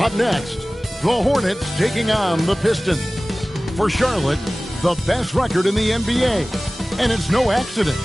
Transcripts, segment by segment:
Up next, the Hornets taking on the Pistons. For Charlotte, the best record in the NBA. And it's no accident.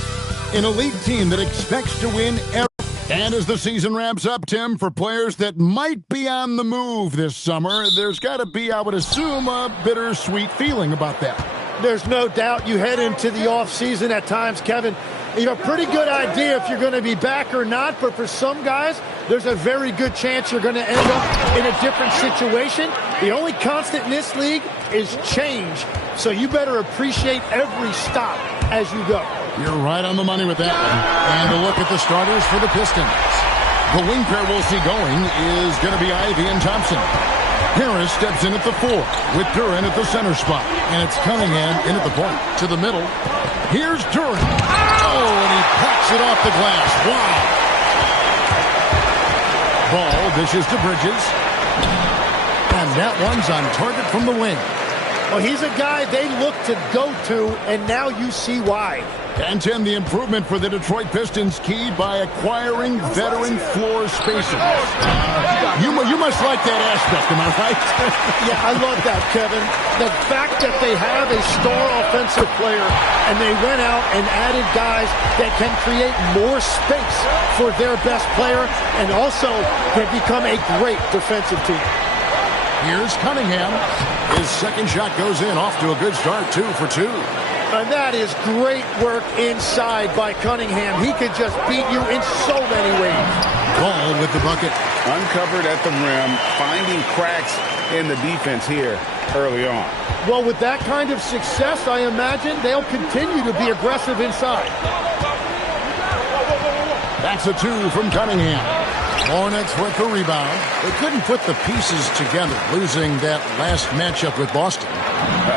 An elite team that expects to win every. And as the season wraps up, Tim, for players that might be on the move this summer, there's got to be, I would assume, a bittersweet feeling about that. There's no doubt you head into the offseason at times, Kevin. You have a pretty good idea if you're going to be back or not, but for some guys, there's a very good chance you're going to end up in a different situation. The only constant in this league is change, so you better appreciate every stop as you go. You're right on the money with that one. And a look at the starters for the Pistons. The wing pair we'll see going is going to be Ivy and Thompson. Harris steps in at the 4 with Duran at the center spot. And it's Cunningham in at the point to the middle. Here's Duran. Oh, and he packs it off the glass. Wow. Ball dishes to Bridges. And that one's on target from the wing. Well, he's a guy they look to go to, and now you see why. And, Tim, the improvement for the Detroit Pistons keyed by acquiring veteran floor spacers. You must like that aspect, am I right? Yeah, I love that, Kevin. The fact that they have a star offensive player and they went out and added guys that can create more space for their best player and also can become a great defensive team. Here's Cunningham. His second shot goes in, off to a good start, 2 for 2. And that is great work inside by Cunningham. He could just beat you in so many ways. Ball with the bucket. Uncovered at the rim, finding cracks in the defense here early on. Well, with that kind of success, I imagine they'll continue to be aggressive inside. That's a 2 from Cunningham. Hornets with the rebound. They couldn't put the pieces together, losing that last matchup with Boston.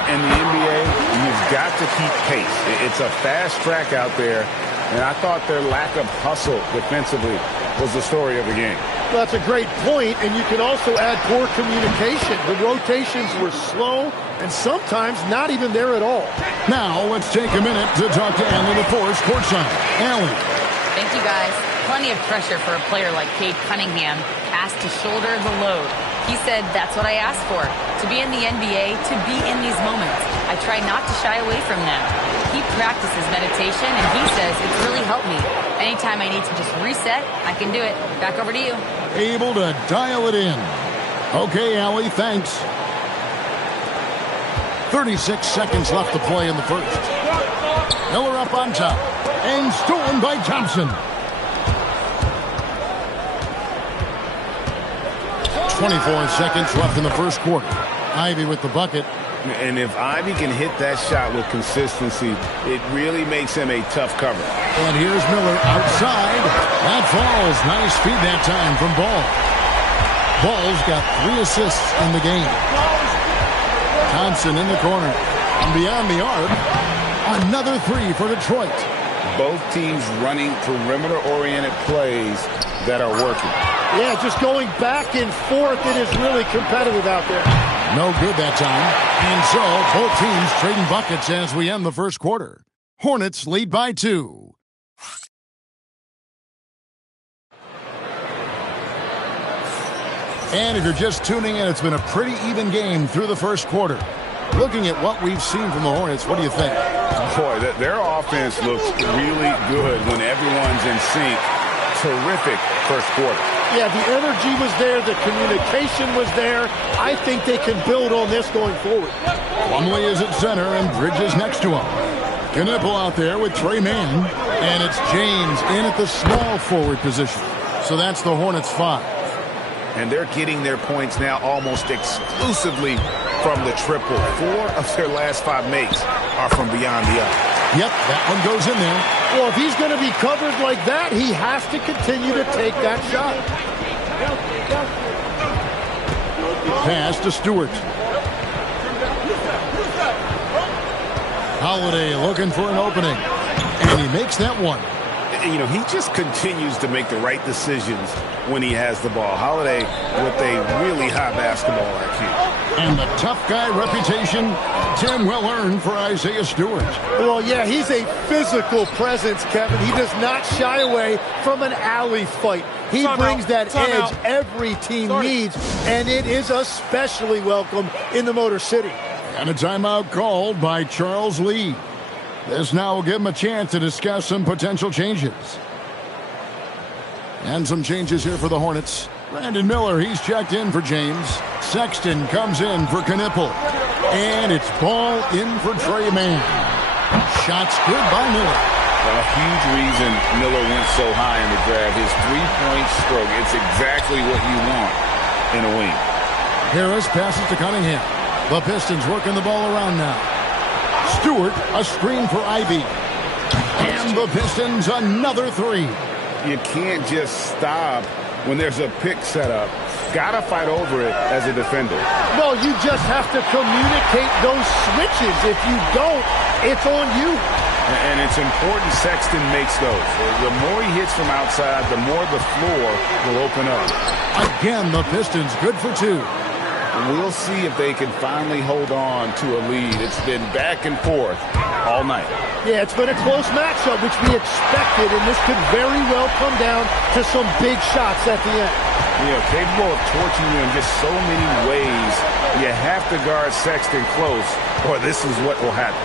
In the NBA, you've got to keep pace. It's a fast track out there, and I thought their lack of hustle defensively was the story of the game. Well, that's a great point, and you can also add poor communication. The rotations were slow and sometimes not even there at all. Now let's take a minute to talk to Allie LaForce courtside. Allie. Thank you, guys. Plenty of pressure for a player like Cade Cunningham, asked to shoulder the load. He said, that's what I asked for, to be in the NBA, to be in these moments. I try not to shy away from them. He practices meditation, and he says it's really helped me. Anytime I need to just reset, I can do it. Back over to you. Able to dial it in. Okay, Allie, thanks. 36 seconds left to play in the first. Miller up on top, and stolen by Thompson. 24 seconds left in the first quarter. Ivy with the bucket. And if Ivy can hit that shot with consistency, it really makes him a tough cover. And here's Miller outside. That falls. Nice feed that time from Ball. Ball's got 3 assists in the game. Thompson in the corner. And beyond the arc, another 3 for Detroit. Both teams running perimeter-oriented plays that are working. Yeah, just going back and forth, it is really competitive out there. No good that time. And so, both teams trading buckets as we end the first quarter. Hornets lead by 2. And if you're just tuning in, it's been a pretty even game through the first quarter. Looking at what we've seen from the Hornets, what do you think? Boy, their offense looks really good when everyone's in sync. Terrific first quarter. Yeah, the energy was there. The communication was there. I think they can build on this going forward. Plumlee is at center and Bridges next to him. Knipple out there with Trey Mann. And it's James in at the small forward position. So that's the Hornets 5. And they're getting their points now almost exclusively from the triple. 4 of their last 5 makes are from beyond the arc. Yep, that one goes in there. Well, if he's going to be covered like that, he has to continue to take that shot. Pass to Stewart. Holiday looking for an opening. And he makes that one. You know, he just continues to make the right decisions when he has the ball. Holiday with a really high basketball IQ. And the tough guy reputation, Tim, well earned for Isaiah Stewart. Well, yeah, he's a physical presence, Kevin. He does not shy away from an alley fight. He brings that edge every team needs, and it is especially welcome in the Motor City. And a timeout called by Charles Lee. This now will give him a chance to discuss some potential changes. And some changes here for the Hornets. Brandon Miller, he's checked in for James. Sexton comes in for Knipple. And it's ball in for Trey Mann. Shots good by Miller. A huge reason Miller went so high in the draft. His three-point stroke, it's exactly what you want in a wing. Harris passes to Cunningham. The Pistons working the ball around now. Stewart, a screen for Ivy. And the Pistons, another three. You can't just stop when there's a pick set up. Gotta fight over it as a defender. Well, you just have to communicate those switches. If you don't, it's on you. And it's important Sexton makes those. The more he hits from outside, the more the floor will open up. Again, the Pistons good for two. We'll see if they can finally hold on to a lead. It's been back and forth all night. Yeah, it's been a close matchup, which we expected, and this could very well come down to some big shots at the end. You know, capable of torching you in just so many ways. You have to guard Sexton close, or this is what will happen.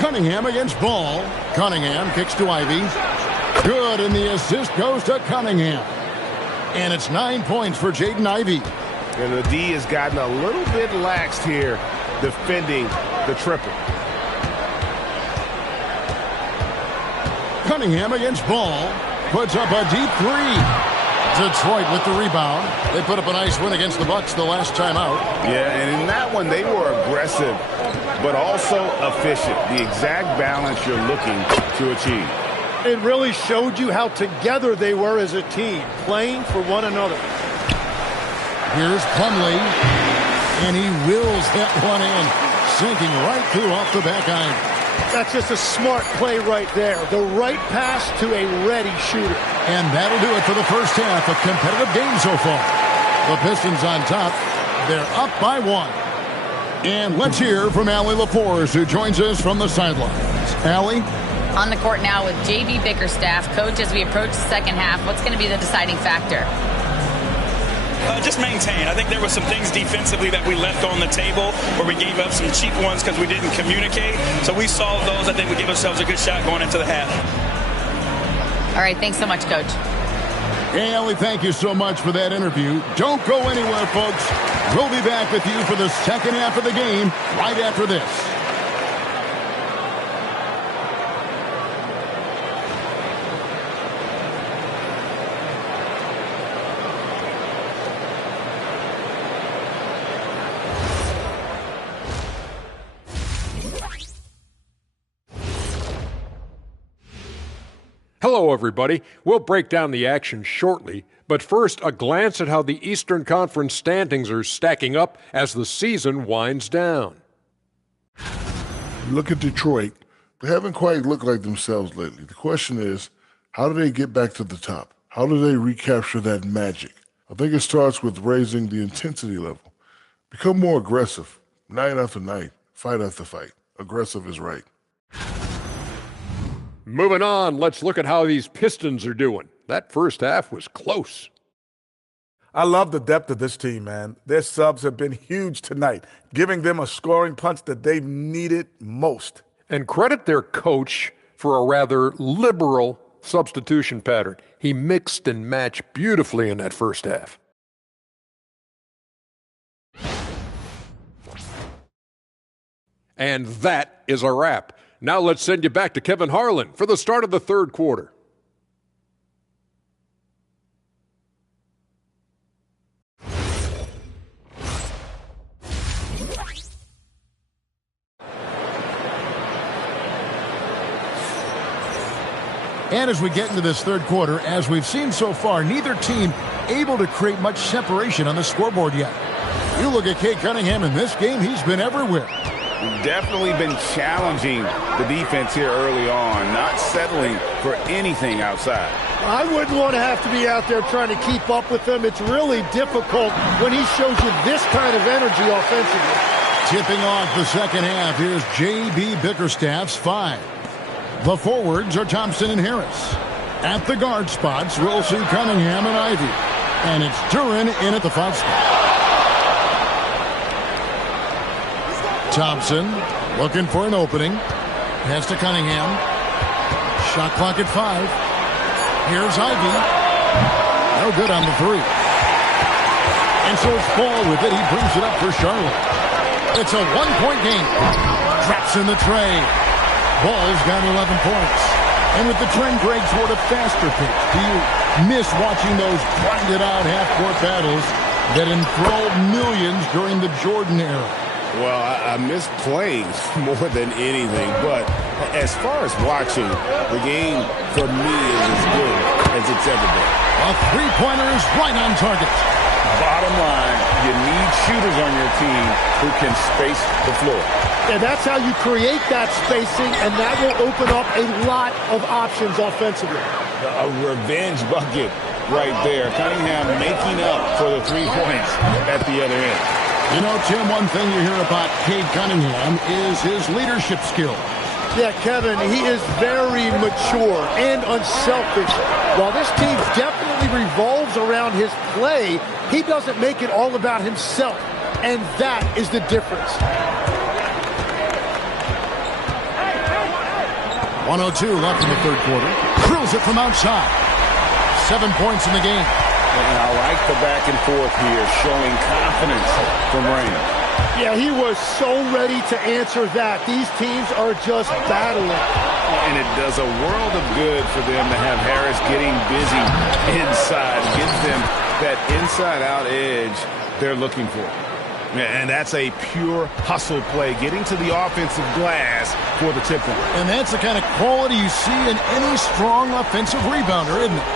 Cunningham against Ball. Cunningham kicks to Ivy. Good, and the assist goes to Cunningham. And it's 9 points for Jaden Ivey. And the D has gotten a little bit laxed here defending the triple. Cunningham against Ball. Puts up a deep three. Detroit with the rebound. They put up a nice win against the Bucks the last time out. Yeah, and in that one, they were aggressive, but also efficient. The exact balance you're looking to achieve. It really showed you how together they were as a team, playing for one another. Here's Plumlee, and he wills that one in, sinking right through off the back iron. That's just a smart play right there. The right pass to a ready shooter. And that'll do it for the first half. A competitive game so far. The Pistons on top. They're up by one. And let's hear from Allie LaForce, who joins us from the sidelines. Allie? On the court now with J.B. Bickerstaff. Coach, as we approach the second half, what's going to be the deciding factor? Just maintain. I think there were some things defensively that we left on the table where we gave up some cheap ones because we didn't communicate. So we solved those. I think we give ourselves a good shot going into the half. All right, thanks so much, Coach. Hey, Allie, thank you so much for that interview. Don't go anywhere, folks. We'll be back with you for the second half of the game right after this. Hello, everybody. We'll break down the action shortly, but first, a glance at how the Eastern Conference standings are stacking up as the season winds down. Look at Detroit. They haven't quite looked like themselves lately. The question is, how do they get back to the top? How do they recapture that magic? I think it starts with raising the intensity level. Become more aggressive, night after night, fight after fight. Aggressive is right. Moving on, let's look at how these Pistons are doing. That first half was close. I love the depth of this team, man. Their subs have been huge tonight, giving them a scoring punch that they've needed most. And credit their coach for a rather liberal substitution pattern. He mixed and matched beautifully in that first half. And that is a wrap. Now let's send you back to Kevin Harlan for the start of the third quarter. And as we get into this third quarter, as we've seen so far, neither team able to create much separation on the scoreboard yet. You look at Cade Cunningham in this game, he's been everywhere. Definitely been challenging the defense here early on, not settling for anything outside. I wouldn't want to have to be out there trying to keep up with him. It's really difficult when he shows you this kind of energy offensively. Tipping off the second half, here's J.B. Bickerstaff's 5. The forwards are Thompson and Harris. At the guard spots, we'll see Cunningham and Ivy. And it's Duren in at the 5 spot. Thompson looking for an opening. Pass to Cunningham. Shot clock at 5. Here's Ivy. No good on the 3. And so it's Ball with it. He brings it up for Charlotte. It's a 1-point game. Drops in the tray. Ball's got 11 points. And with the trend, Greg, toward a faster pitch, do you miss watching those grinded-out half-court battles that enthralled millions during the Jordan era? Well, I miss playing more than anything, but as far as watching, the game for me is as good as it's ever been. A three-pointer is right on target. Bottom line, you need shooters on your team who can space the floor. And that's how you create that spacing, and that will open up a lot of options offensively. A revenge bucket right there. Cunningham making up for the 3 points at the other end. You know, Tim, one thing you hear about Cade Cunningham is his leadership skills. Yeah, Kevin, he is very mature and unselfish. While this team definitely revolves around his play, he doesn't make it all about himself, and that is the difference. 1:02 left in the third quarter. Drills it from outside. 7 points in the game. And I like the back and forth here, showing confidence from Rain. Yeah, he was so ready to answer that. These teams are just battling. And it does a world of good for them to have Harris getting busy inside. Gives them that inside-out edge they're looking for. And that's a pure hustle play, getting to the offensive glass for the tip-in. And that's the kind of quality you see in any strong offensive rebounder, isn't it?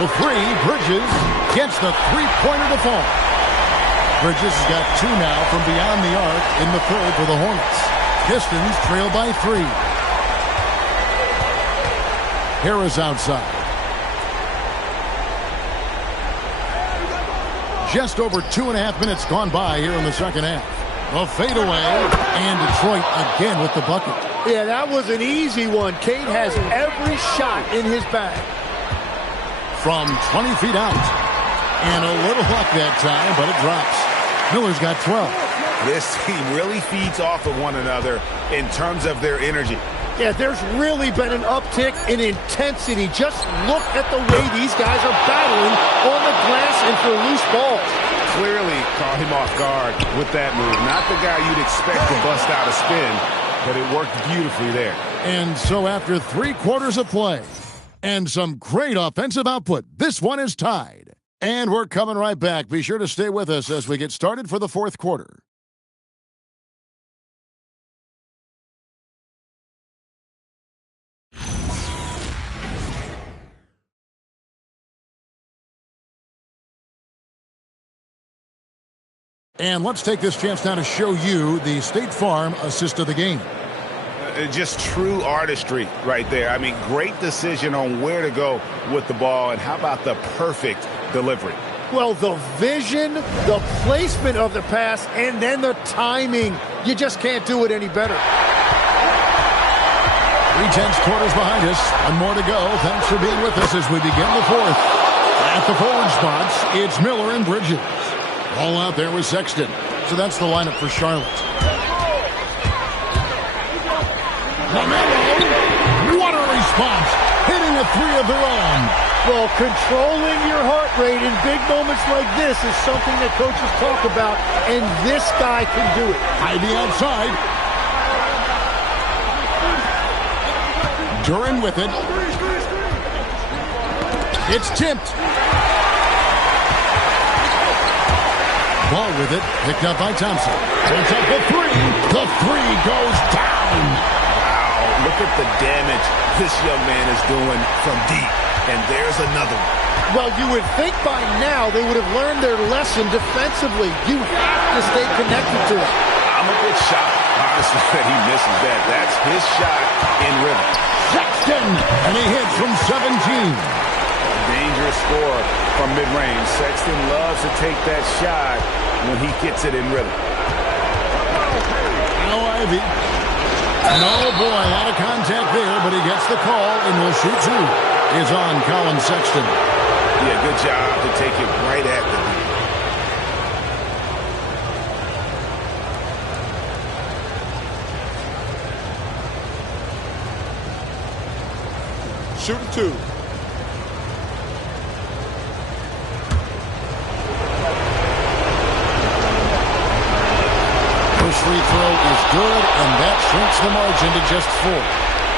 The 3, Bridges gets the three-pointer to fall. Bridges has got 2 now from beyond the arc in the third for the Hornets. Pistons trail by 3. Harris outside. Just over 2.5 minutes gone by here in the second half. A fadeaway, and Detroit again with the bucket. Yeah, that was an easy one. Cade has every shot in his bag. From 20 feet out. And a little luck that time, but it drops. Miller's got 12. This team really feeds off of one another in terms of their energy. Yeah, there's really been an uptick in intensity. Just look at the way these guys are battling on the glass and for loose balls. Clearly caught him off guard with that move. Not the guy you'd expect to bust out a spin, but it worked beautifully there. And so after 3 quarters of play and some great offensive output, this one is tied. And we're coming right back. Be sure to stay with us as we get started for the fourth quarter. And let's take this chance now to show you the State Farm assist of the game. Just true artistry right there. I mean, great decision on where to go with the ball, and how about the perfect delivery? Well, the vision, the placement of the pass, and then the timing. You just can't do it any better. 3/10 quarters behind us, and more to go. Thanks for being with us as we begin the fourth. At the forward spots, it's Miller and Bridges. All out there with Sexton. So that's the lineup for Charlotte. LaMelo, what a response. Hitting a 3 of their own. Well, controlling your heart rate in big moments like this is something that coaches talk about, and this guy can do it. Ivy outside. Duren with it. It's tipped. Ball with it, picked up by Thompson. Puts up the 3. The 3 goes down. Wow, look at the damage this young man is doing from deep. And there's another one. Well, you would think by now they would have learned their lesson defensively. You have to stay connected to it. I'm a bit shocked, honestly, that he misses that. That's his shot in rhythm. Sexton, and he hits from 17. Dangerous score from mid-range. Sexton loves to take that shot when he gets it in rhythm. Now Ivy. Oh boy, a lot of contact there, but he gets the call and will shoot two. Is on Colin Sexton. Yeah, good job to take it right at the D. Shooting two. First free throw is good, and that shrinks the margin to just 4.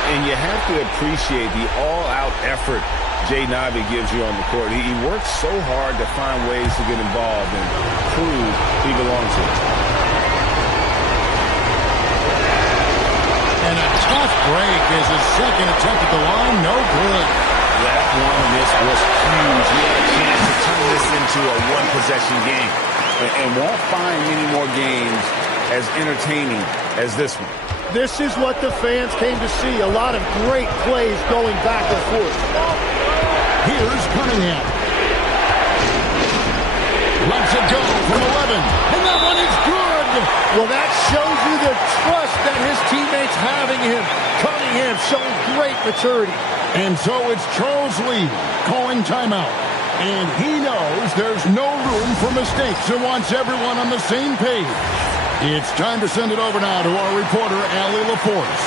And you have to appreciate the all-out effort Jay Nabi gives you on the court. He works so hard to find ways to get involved and prove he belongs here. And a tough break is his second attempt at the line. No good. That one, this was huge. He had a chance to turn this into a one-possession game. And won't find many more games as entertaining as this one. This is what the fans came to see. A lot of great plays going back and forth. Here's Cunningham. Lets it go from 11. And that one is good. Well, that shows you the trust that his teammates have in him. Cunningham showing great maturity. And so it's Charles Lee calling timeout. And he knows there's no room for mistakes and wants everyone on the same page. It's time to send it over now to our reporter, Allie LaForce.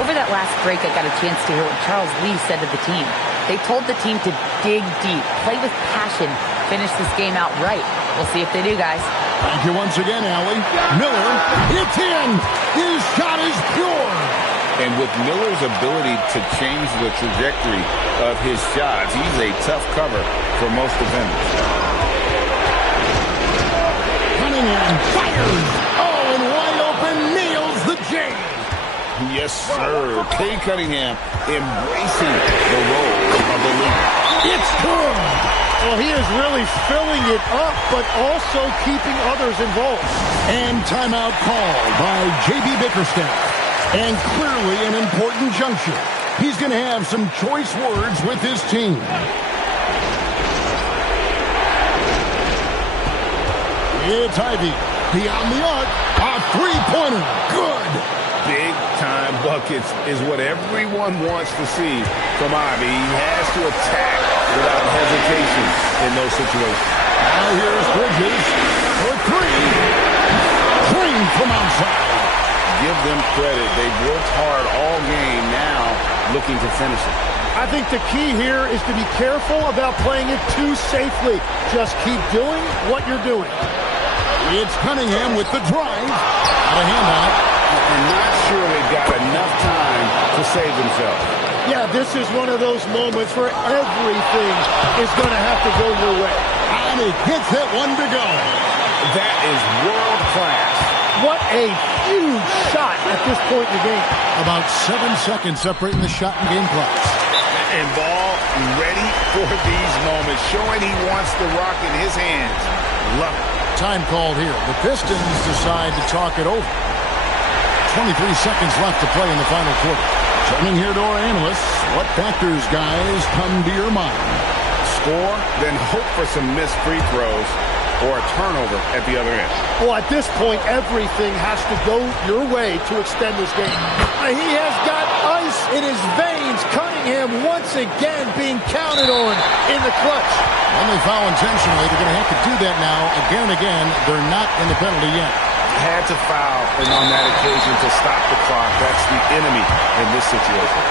Over that last break, I got a chance to hear what Charles Lee said to the team. They told the team to dig deep, play with passion, finish this game out right. We'll see if they do, guys. Thank you once again, Allie. Miller, it's in! His shot is pure! And with Miller's ability to change the trajectory of his shots, he's a tough cover for most defenders. Cunningham fires! Oh, and wide open, nails the J! Yes, sir. Cade Cunningham embracing the role of the leader. It's good! Well, he is really filling it up, but also keeping others involved. And timeout called by J.B. Bickerstaff. And clearly an important juncture. He's going to have some choice words with his team. It's Ivy. Beyond the arc. A three-pointer. Good. Big-time buckets is what everyone wants to see from Ivy. He has to attack without hesitation in those situations. Now here's Bridges for three. Clean from outside. Give them credit. They've worked hard all game, now looking to finish it. I think the key here is to be careful about playing it too safely. Just keep doing what you're doing. It's Cunningham with the drive. Got a handout. And not sure they've got enough time to save themselves. Yeah, this is one of those moments where everything is going to have to go your way. And he gets that one to go. That is world class. What a huge shot at this point in the game. About 7 seconds separating the shot and game clocks. And ball ready for these moments, showing he wants the rock in his hands. Love it. Time called here. The Pistons decide to talk it over. 23 seconds left to play in the final quarter. Turning here to our analysts, what factors, guys, come to your mind? Score, then hope for some missed free throws or a turnover at the other end. Well, at this point, everything has to go your way to extend this game. He has got ice in his veins. Cunningham once again being counted on in the clutch. When they foul intentionally, they're going to have to do that now again and again. They're not in the penalty yet. Had to foul, and on that occasion to stop the clock. That's the enemy in this situation.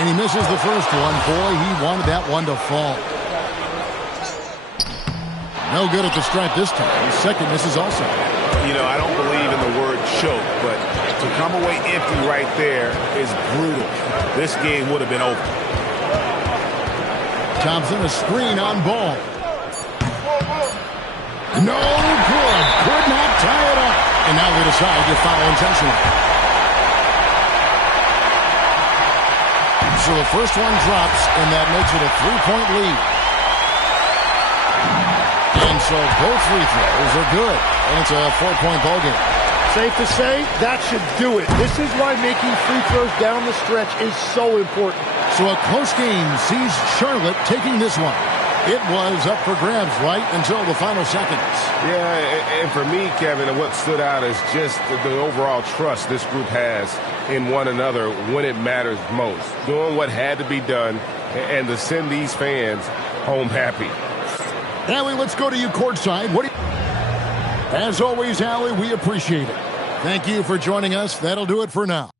And he misses the first one. Boy, he wanted that one to fall. No good at the stripe this time. His second misses also. You know, I don't believe in the word choke, but to come away empty right there is brutal. This game would have been over. Thompson, a screen on ball. No good. Could not tie it up. And now they decide to foul intentionally. So the first one drops, and that makes it a 3-point lead. And so both free throws are good. And it's a 4-point ball game. Safe to say, that should do it. This is why making free throws down the stretch is so important. So a close game sees Charlotte taking this one. It was up for grabs right until the final seconds. Yeah, and for me, Kevin, what stood out is just the overall trust this group has in one another when it matters most. Doing what had to be done and to send these fans home happy. Allie, let's go to you courtside. As always, Allie, we appreciate it. Thank you for joining us. That'll do it for now.